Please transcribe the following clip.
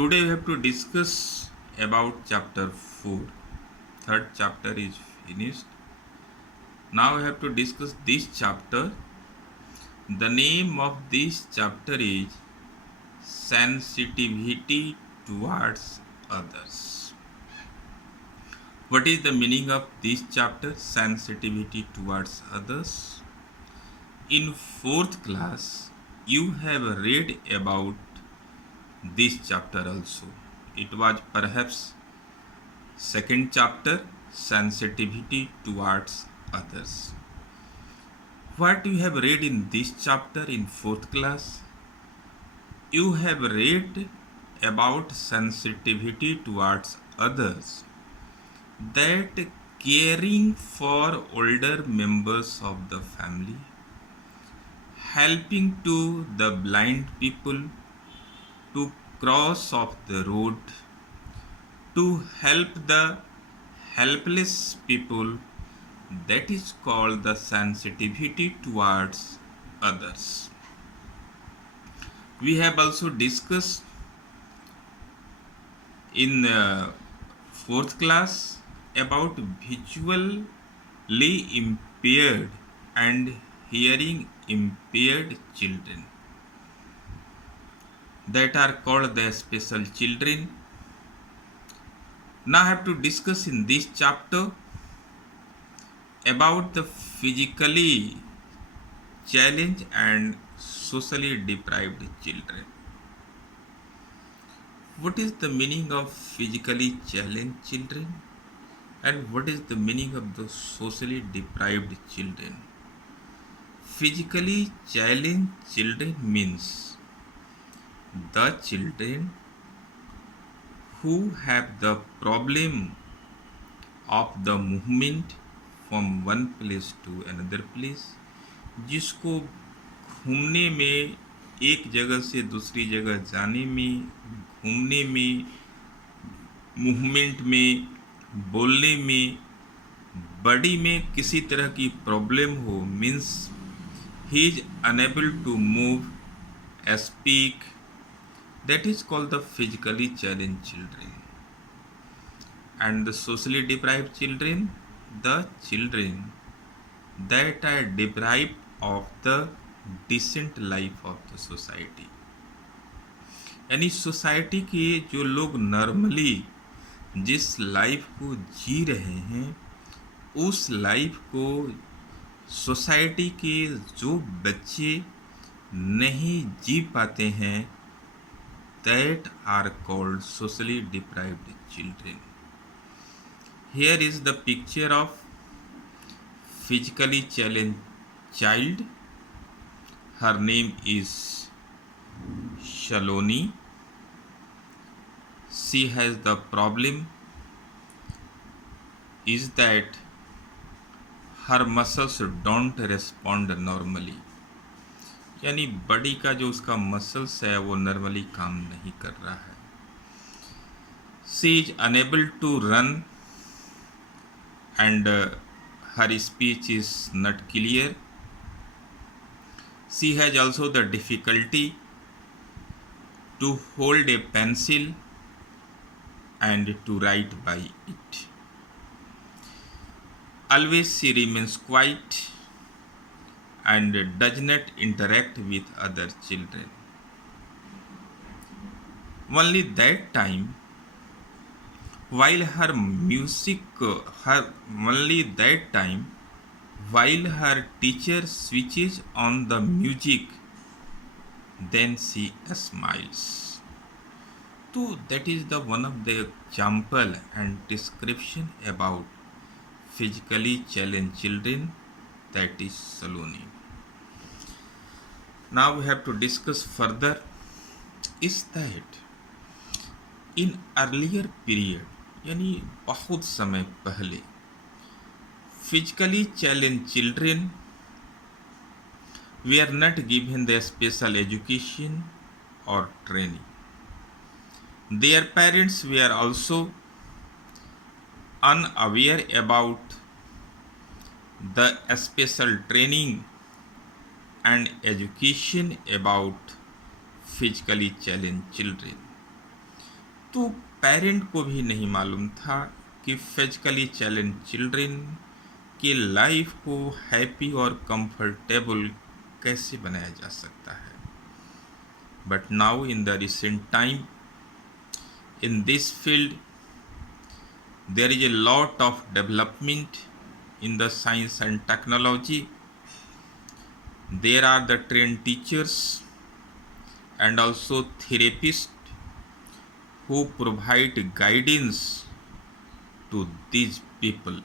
Today we have to discuss about chapter 4. Third chapter is finished. Now we have to discuss this chapter. The name of this chapter is sensitivity towards others. What is the meaning of this chapter? Sensitivity towards others. In fourth class, you have read about this chapter also. It was perhaps second chapter, sensitivity towards others. What you have read in this chapter in fourth class? You have read about sensitivity towards others, that caring for older members of the family, helping to the blind people to cross off the road, to help the helpless people, that is called the sensitivity towards others. We have also discussed in fourth class about visually impaired and hearing impaired children, that are called the special children. Now I have to discuss in this chapter about the physically challenged and socially deprived children. What is the meaning of physically challenged children and what is the meaning of the socially deprived children? Physically challenged children means the children who have the problem of the movement from one place to another place, जिसको घूमने में, एक जगह से दूसरी जगह जाने में, घूमने में, मूवमेंट में, बोलने में, बॉडी में किसी तरह की प्रॉब्लम हो, means he is unable to move, speak, that is called the physically challenged children. And the socially deprived children, the children that are deprived of the decent life of the society. यानी society के जो लोग normally जिस life को जी रहे हैं, उस life को सोसाइटी के जो बच्चे नहीं जी पाते हैं, that are called socially deprived children. Here is the picture of physically challenged child. Her name is Shaloni. She has the problem is that her muscles don't respond normally. यानी body का जो उसका मसल्स है वो normally काम नहीं कर रहा है. She is unable to run and her speech is not clear. She has also the difficulty to hold a pencil and to write by it. Always she remains quiet and does not interact with other children. Only that time, while her teacher switches on the music, then she smiles. So that is the one of the example and description about physically challenged children, that is Saloni. Now we have to discuss further is that in earlier period, यानी बहुत समय पहले, physically challenged children were not given the special education or training. Their parents were also unaware about the special training and education about physically challenged children. तो parent को भी नहीं मालूम था कि फिजिकली चैलेंज चिल्ड्रन की लाइफ को happy और कंफर्टेबल कैसे बनाया जा सकता है। But now in the recent time in this field there is a lot of development in the science and technology. There are the trained teachers and also therapists who provide guidance to these people.